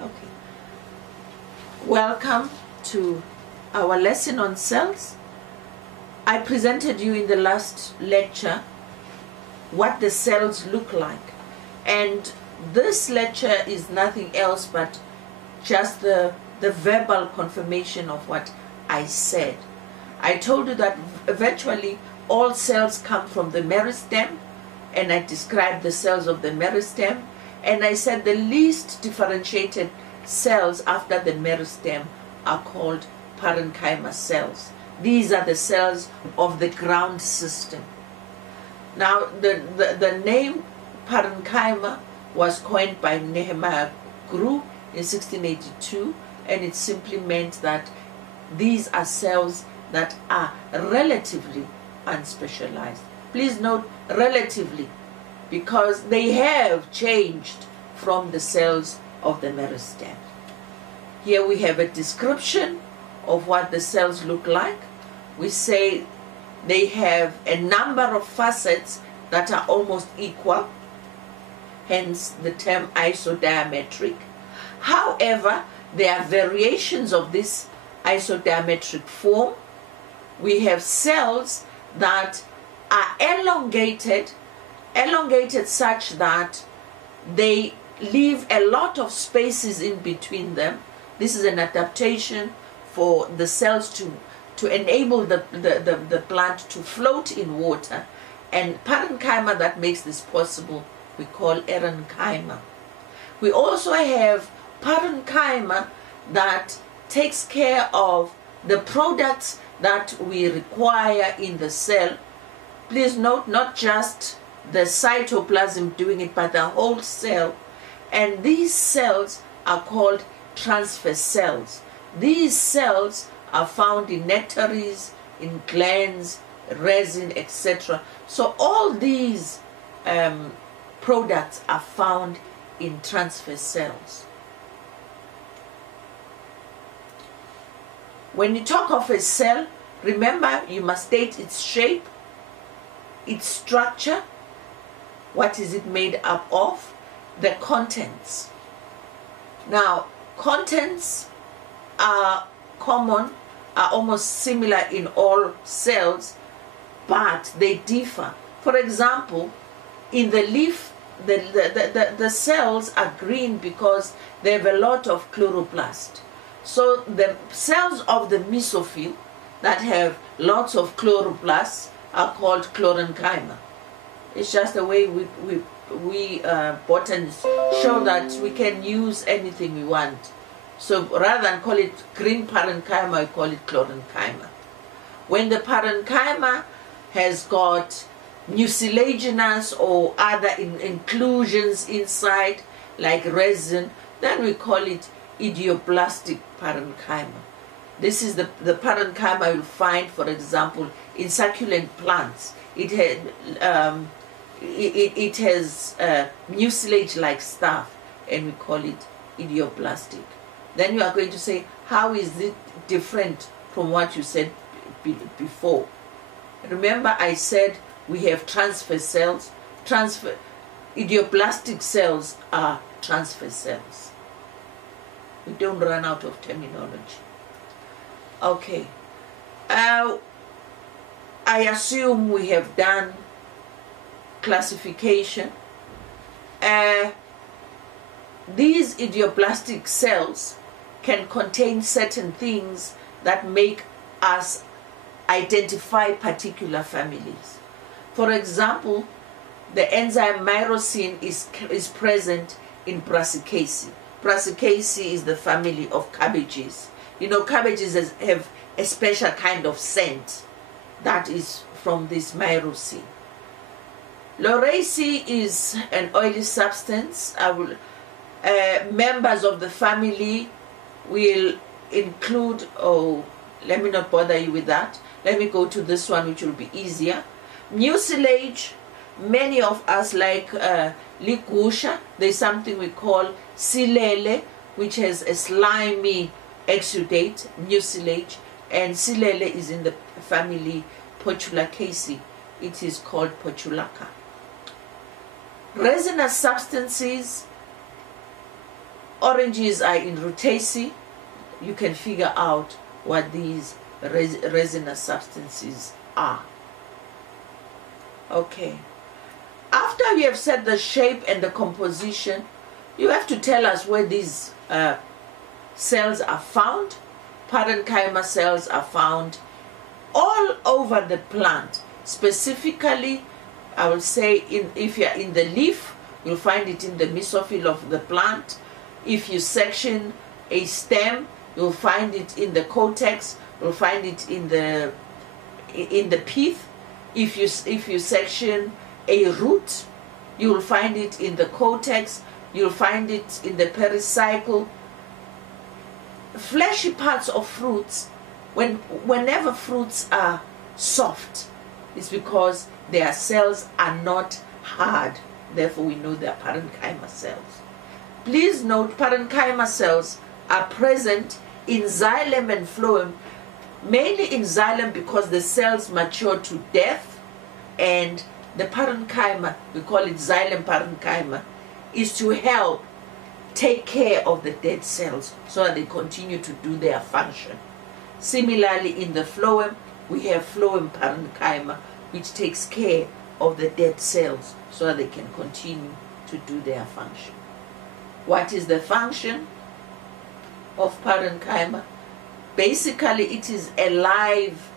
Okay. Welcome to our lesson on cells. I presented you in the last lecture what the cells look like, and this lecture is nothing else but just the verbal confirmation of what I said. I told you that virtually all cells come from the meristem, and I described the cells of the meristem, and I said the least differentiated cells after the meristem are called parenchyma cells. These are the cells of the ground system. Now, the name parenchyma was coined by Nehemiah Grew in 1682, and it simply meant that these are cells that are relatively unspecialized. Please note relatively, because they have changed from the cells of the meristem. Here we have a description of what the cells look like. We say they have a number of facets that are almost equal, hence the term isodiametric. However, there are variations of this isodiametric form. We have cells that are elongated such that they leave a lot of spaces in between them. This is an adaptation for the cells to enable the plant to float in water. And parenchyma that makes this possible we call erenchyma. We also have parenchyma that takes care of the products that we require in the cell. Please note, not just the cytoplasm doing it, but the whole cell. And these cells are called transfer cells. These cells are found in nectaries, in glands, resin, etc. So all these products are found in transfer cells. When you talk of a cell, remember you must state its shape, its structure, what is it made up of, the contents. Now, contents are common, are almost similar in all cells, but they differ. For example, in the leaf, the cells are green because they have a lot of chloroplast. So the cells of the mesophyll that have lots of chloroplasts are called chlorenchyma. It's just the way we botanists show that we can use anything we want. So rather than call it green parenchyma, we call it chlorenchyma. When the parenchyma has got mucilaginous or other inclusions inside, like resin, then we call it idioplastic parenchyma. This is the parenchyma you'll find, for example, in succulent plants. It has mucilage-like stuff, and we call it idioplastic. Then you are going to say, how is it different from what you said before? Remember, I said we have transfer cells. Idioplastic cells are transfer cells. We don't run out of terminology. Okay. I assume we have done classification. These idioplastic cells can contain certain things that make us identify particular families. For example, the enzyme myrosin is present in Brassicaceae. Brassicaceae is the family of cabbages. You know, cabbages have a special kind of scent that is from this myrosin. Lauraceae is an oily substance. Members of the family will include, let me not bother you with that. Let me go to this one, which will be easier. Mucilage, many of us like ligusha. There's something we call silele, which has a slimy exudate, mucilage, and silele is in the family Portulaceae. It is called Portulaca. Resinous substances oranges are in rutaceae, you can figure out what these resinous substances are. Okay. After we have set the shape and the composition, you have to tell us where these cells are found. Parenchyma cells are found all over the plant. Specifically, I will say if you're in the leaf, you'll find it in the mesophyll of the plant. If you section a stem, you'll find it in the cortex. You'll find it in the pith. If you section a root, you'll find it in the cortex. You'll find it in the pericycle. Fleshy parts of fruits, whenever fruits are soft, it's because their cells are not hard. Therefore, we know they are parenchyma cells. Please note, parenchyma cells are present in xylem and phloem, mainly in xylem because the cells mature to death, and the parenchyma, we call it xylem parenchyma, is to help take care of the dead cells so that they continue to do their function. Similarly, in the phloem, we have phloem parenchyma, which takes care of the dead cells so that they can continue to do their function. What is the function of parenchyma? Basically, it is a live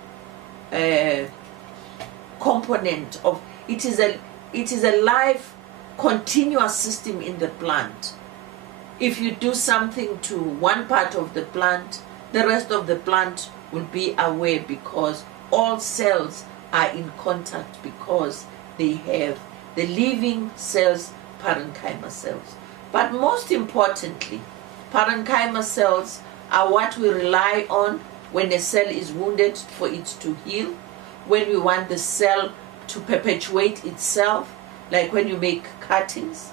component of, it is a live continuous system in the plant. If you do something to one part of the plant, the rest of the plant will be aware, because all cells are in contact, because they have the living cells, parenchyma cells. But most importantly, parenchyma cells are what we rely on when a cell is wounded for it to heal, when we want the cell to perpetuate itself, like when you make cuttings.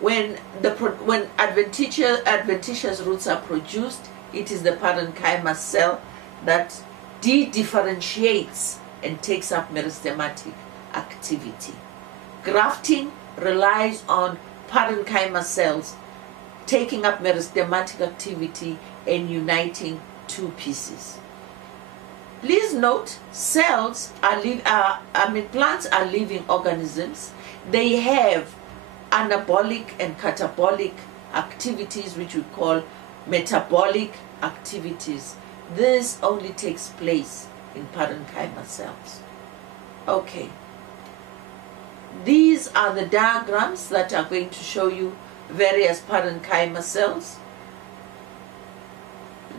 When adventitious roots are produced, it is the parenchyma cell that de-differentiates and takes up meristematic activity. Grafting relies on parenchyma cells taking up meristematic activity and uniting two pieces. Please note, cells plants are living organisms. They have anabolic and catabolic activities, which we call metabolic activities. This only takes place in parenchyma cells. Okay. These are the diagrams that are going to show you various parenchyma cells.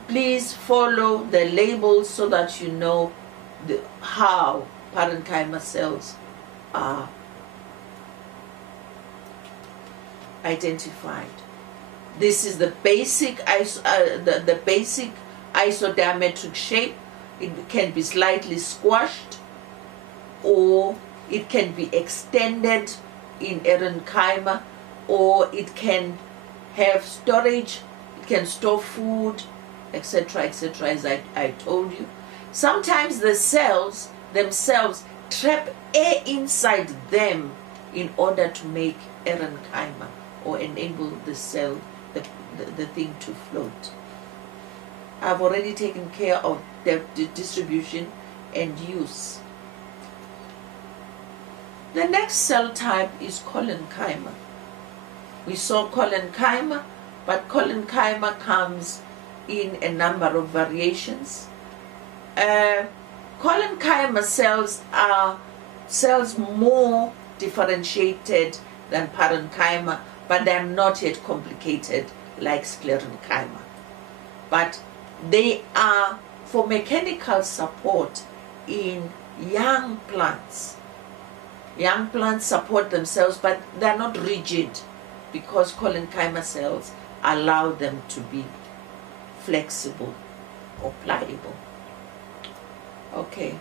Please follow the labels so that you know how parenchyma cells are identified. This is the basic isodiametric shape. It can be slightly squashed, or it can be extended in parenchyma, or it can have storage. It can store food, etc., etc., as I told you. Sometimes the cells themselves trap air inside them in order to make parenchyma, or enable the cell, the thing to float. I've already taken care of the distribution and use. The next cell type is collenchyma. We saw collenchyma, but collenchyma comes in a number of variations. Collenchyma cells are cells more differentiated than parenchyma, but they are not yet complicated like sclerenchyma. But they are for mechanical support in young plants. Young plants support themselves, but they are not rigid, because collenchyma cells allow them to be flexible or pliable. Okay.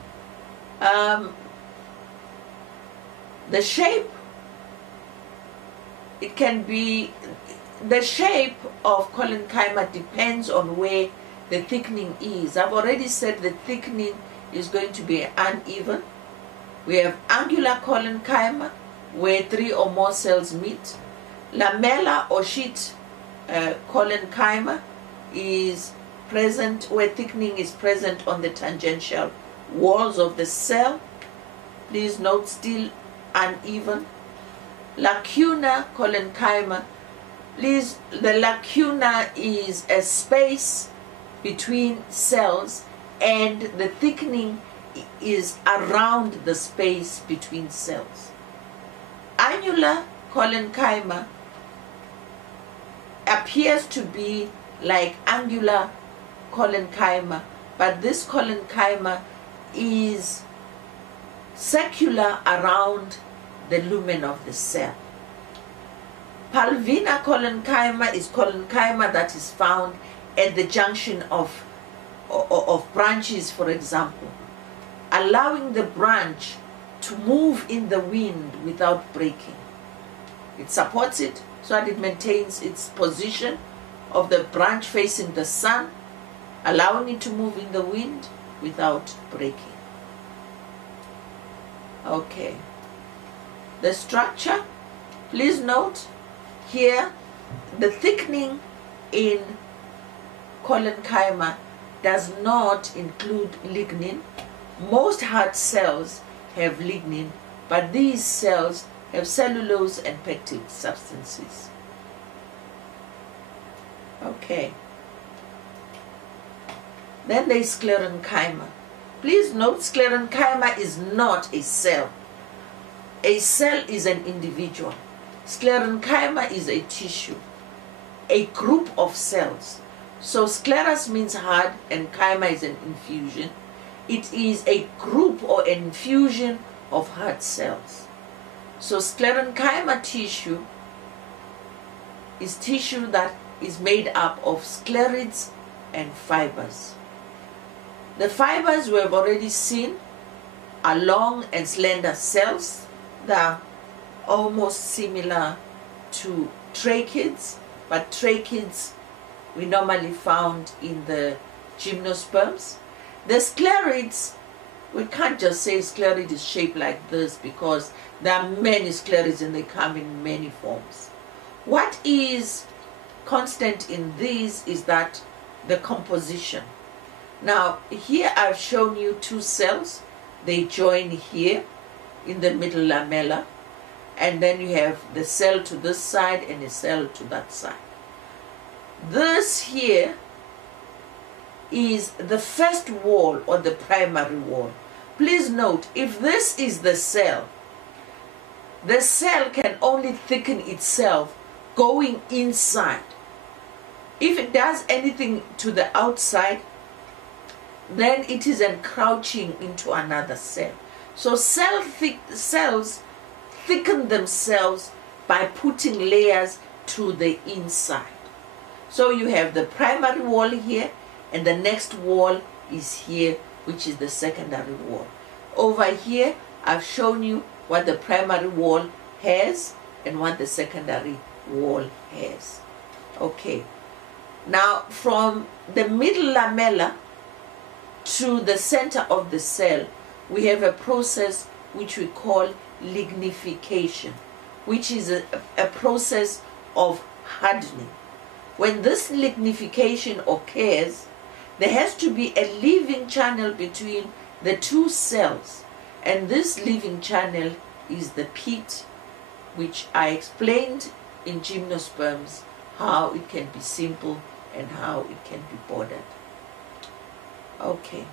The shape, it can be, the shape of collenchyma depends on where the thickening is. I've already said the thickening is going to be uneven. We have angular collenchyma, where 3 or more cells meet. lamella or sheet parenchyma is present, where thickening is present on the tangential walls of the cell. Please note, still uneven. Lacuna parenchyma. Please, the lacuna is a space between cells, and the thickening is around the space between cells. Annular parenchyma appears to be like angular parenchyma, but this parenchyma is circular around the lumen of the cell. Palvina parenchyma is parenchyma that is found at the junction of branches, for example, allowing the branch to move in the wind without breaking. It supports it so that it maintains its position of the branch facing the sun, allowing it to move in the wind without breaking. Okay. The structure, please note here, the thickening in parenchyma does not include lignin. Most heart cells have lignin, but these cells have cellulose and pectin substances. Okay. Then there is sclerenchyma. Please note, sclerenchyma is not a cell. A cell is an individual. Sclerenchyma is a tissue, a group of cells. So scleras means hard and chyma is an infusion. It is a group or an infusion of heart cells. So sclerenchyma tissue is tissue that is made up of sclereids and fibers. The fibers we have already seen are long and slender cells that are almost similar to tracheids, but tracheids we normally found in the gymnosperms. The sclereids, we can't just say sclereid is shaped like this, because there are many sclereids and they come in many forms. What is constant in these is that the composition. Now here I've shown you two cells. They join here in the middle lamella, and then you have the cell to this side and a cell to that side. This here is the first wall or the primary wall. Please note, if this is the cell can only thicken itself going inside. If it does anything to the outside, then it is encroaching into another cell. So cells thicken themselves by putting layers to the inside. So you have the primary wall here, and the next wall is here, which is the secondary wall. Over here, I've shown you what the primary wall has and what the secondary wall has. Okay. Now, from the middle lamella to the center of the cell, we have a process which we call lignification, which is a process of hardening. When this lignification occurs, there has to be a leaving channel between the two cells, and this leaving channel is the pit, which I explained in gymnosperms how it can be simple and how it can be bordered. Okay,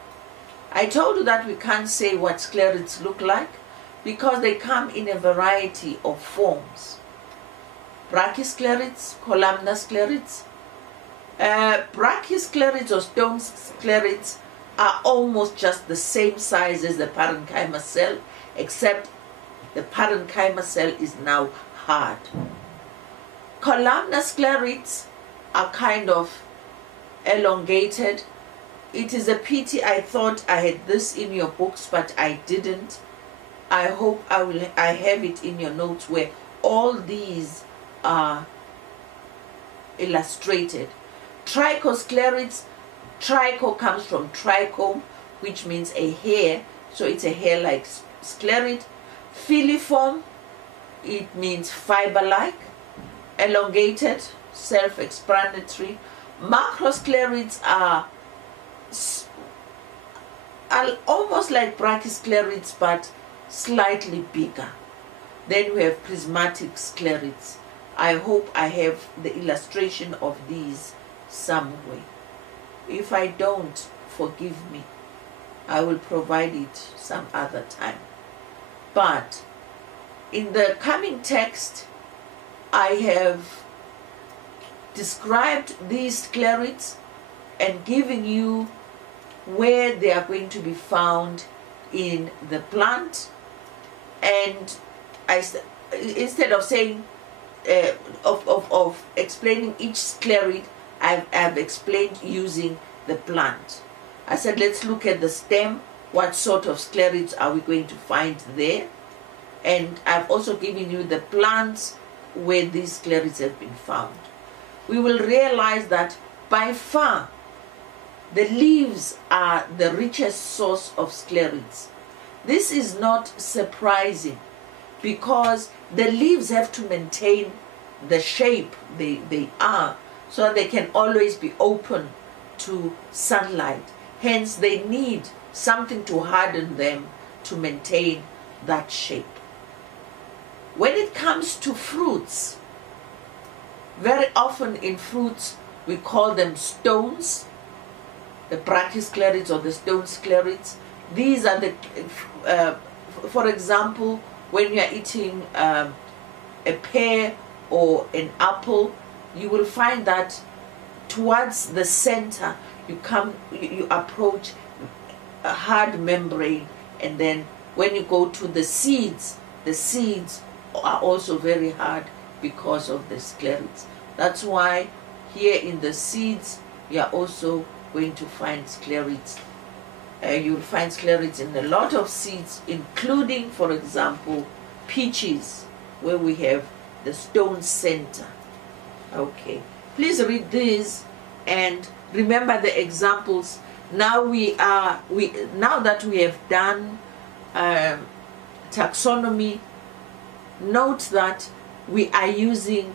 I told you that we can't say what sclereids look like because they come in a variety of forms. Brachysclereids, columnar sclereids. Brachysclereids or stone sclereids are almost just the same size as the parenchyma cell, except the parenchyma cell is now hard. Columnar sclereids are kind of elongated. It is a pity. I thought I had this in your books, but I didn't. I hope I have it in your notes where all these are illustrated. Trichosclereids, tricho comes from trichome, which means a hair, so it's a hair-like sclereid. Filiform, it means fiber-like. elongated, self-explanatory. Macrosclerids are almost like brachysclerids, but slightly bigger. Then we have prismatic sclereids. I hope I have the illustration of these somewhere. If I don't, forgive me. I will provide it some other time. But in the coming text, I have described these sclereids and giving you where they are going to be found in the plant. And instead of saying of explaining each sclereid, I've explained using the plant. I said, let's look at the stem. What sort of sclereids are we going to find there? And I've also given you the plants where these sclereids have been found. We will realize that by far the leaves are the richest source of sclereids. This is not surprising because the leaves have to maintain the shape they are, so they can always be open to sunlight. Hence they need something to harden them to maintain that shape. When it comes to fruits, very often in fruits we call them stones, the brachysclerids or the stone sclereids. These are the, for example, when you are eating a pear or an apple, you will find that towards the center you approach a hard membrane, and then when you go to the seeds are also very hard because of the sclereids. That's why here in the seeds you are also going to find sclereids. You'll find sclereids in a lot of seeds, including, for example, peaches, where we have the stone center. Okay, please read these and remember the examples. Now now that we have done taxonomy, note that we are using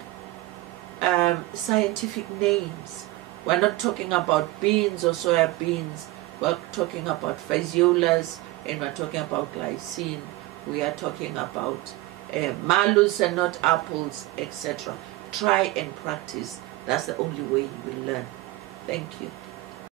scientific names. We're not talking about beans or soya beans. We're talking about phaseolas, and we're talking about glycine. We are talking about malus and not apples, etc. Try and practice. That's the only way you will learn. Thank you.